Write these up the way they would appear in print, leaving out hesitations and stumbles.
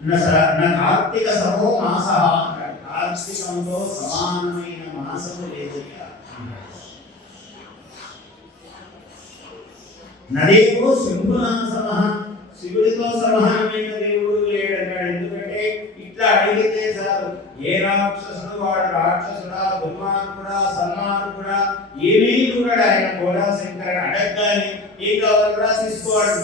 కార్తీక సమో మాస కార్తీకంలో సమానమైన మాసము లేదయ్యా. నదేవో శంభునా సమః శివుడితో సమానమైన దేవుడు లేడన్నాడు. ఎందుకంటే ఇట్లా అడిగితే చాలు ఏ రాక్షసుడు వాడు రాక్షసుడా దుర్మార్గుడా సన్మార్గుడా ఏమీ కూడా ఆయన కూడా శంకరుడు అడగగానే ఏం కావాలి కూడా తీసుకోవాడు.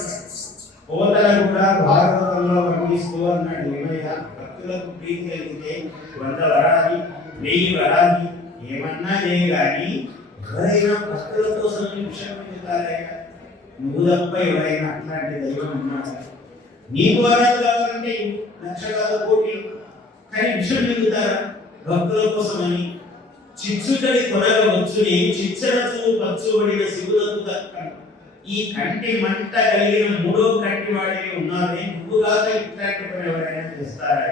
పోతల కూడా భాగవతంలో వర్ణిస్తూ అన్నాడు, ఏమయ్యా భక్తులకు ప్రీతి కలిగితే 100 వరాలి 1000 వరాలి ఏమన్నా చేయగాని ఎవరైనా భక్తుల కోసం నిమిషం పొందుతారయ్యా. నువ్వు తప్ప ఎవరైనా అట్లాంటి దైవం ఉన్నాడు. నీకు వరాలు కావాలంటే 1,00,000 కోట్లు, కానీ విషయం మిగుతారా భక్తుల కోసమని? చిచ్చుకడి కొనగవచ్చుని చిచ్చరచు పచ్చుబడిన శివులకు దక్కను. ఈ కంటి మంట కలిగిన 3వ కంటి వాడే ఉన్నారే, నువ్వు కాక ఇట్లాంటి పని ఎవరైనా చేస్తారా?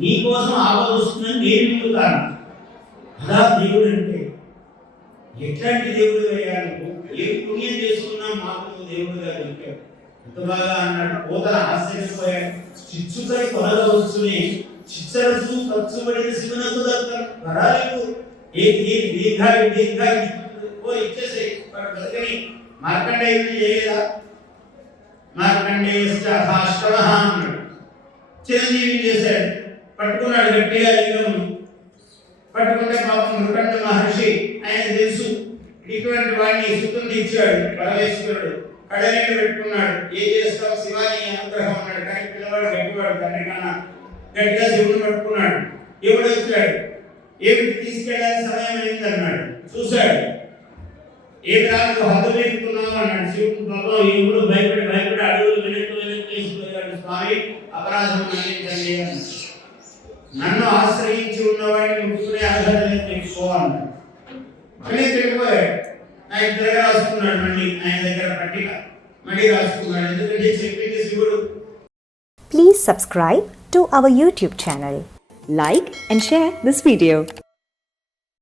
నీ కోసం ఆపద వస్తుందని నేను మిగుతాను. అలా దేవుడు అంటే ఎట్లాంటి దేవుడు అయ్యా? నువ్వు ఏ పుణ్యం చేసుకున్నా మాకు నువ్వు దేవుడుగా దొరికావు. ఎంత బాగా అన్నాడు. పోతన ఆశ్చర్యపోయాడు. చిచ్చుకడి కొనగవచ్చుని చిచ్చరచు పచ్చుబడిన శివునకు దక్కను. వరాలు దీర్ఘాయి ఇచ్చేసే బతకని మార్కండేయుడు చేయలేదా? మార్కండేయుష్టాష్టమః అన్నాడు. చిరంజీవి చేశాడు. పట్టుకున్నాడు గట్టిగా లింగం. పట్టుకుంటే పాపం మృకండ మహర్షి ఆయన తెలుసు ఇటువంటి వాడిని సుతుని ఇచ్చాడు. పరమేశ్వరుడు కడలేట పెట్టుకున్నాడు. ఏం చేస్తావు శివాని అనుగ్రహం అన్నాడు. కానీ పిల్లవాడు గట్టివాడు, తండ్రి కన్నా గట్టిగా శివుని పట్టుకున్నాడు. ఎవడు వచ్చాడు, ఏమిటి తీసుకెళ్ళాలని సమయం అయింది అన్నాడు. చూశాడు, ఏ రాజు హద్దు పెట్టుకున్నావు అన్నాడు. శివుడు బాబా ఎవడు భయపడి అడుగులు వెనక్కి తీసుకుపోయాడు. స్వామి అపరాధం మన్నించండి అన్నాడు. నన్ను ఆశ్రయించి ఉన్నవాడిని ముట్టుకునే అర్హత లేదు తెచ్చుకో అన్నాడు. మళ్ళీ తిరిగిపోయాడు. ఆయన తిరగ రాసుకున్నాడు. మళ్ళీ ఆయన దగ్గర పట్టిక మళ్ళీ రాసుకున్నాడు. ఎందుకంటే చెప్పింది శివుడు. Please subscribe to our YouTube channel. Like and share this video.